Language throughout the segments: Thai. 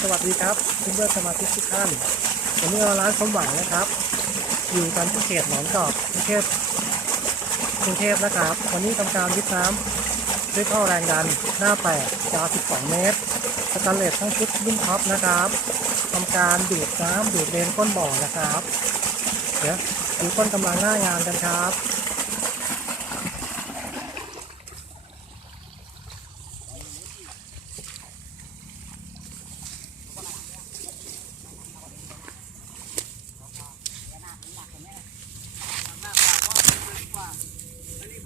สวัสดีครับเพื่อนๆสมาชิกทุกท่านวันนี้เราร้านสมหวังนะครับ อยู่กันที่เขตหนองจอกกรุงเทพกรุงเทพนะครับ วันนี้ทำการวิทน้ำด้วยท่อแรงดันหน้าแปดยาว 12 เมตรสแตนเลสทั้งชุดรุ่นท็อปนะครับทำการดูดน้ำดูดเลนก้นบ่อนะครับ เดี๋ยวดูต้นกำลังหน้างานกันครับ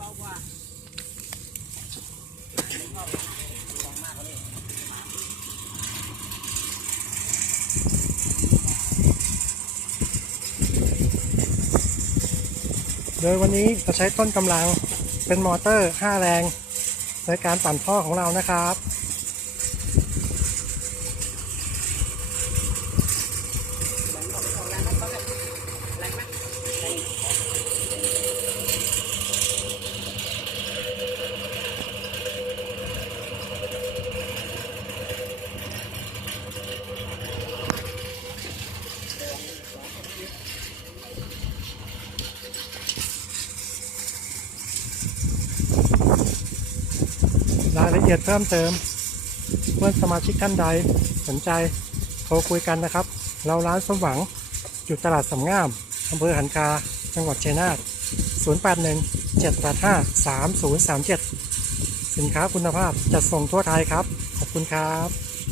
โดยวันนี้เราใช้ต้นกำลังเป็นมอเตอร์ 5 แรง ในการปั่นท่อของเรานะครับ ละเอียดเพิ่มเติม เพื่อนสมาชิกท่านใดสนใจโทรคุยกันนะครับ เราร้านสมหวังอยู่ตลาดสำงามอำเภอหันคาจังหวัดชัยนาท081 785 3037 สินค้าคุณภาพจัดส่งทั่วไทยครับ ขอบคุณครับ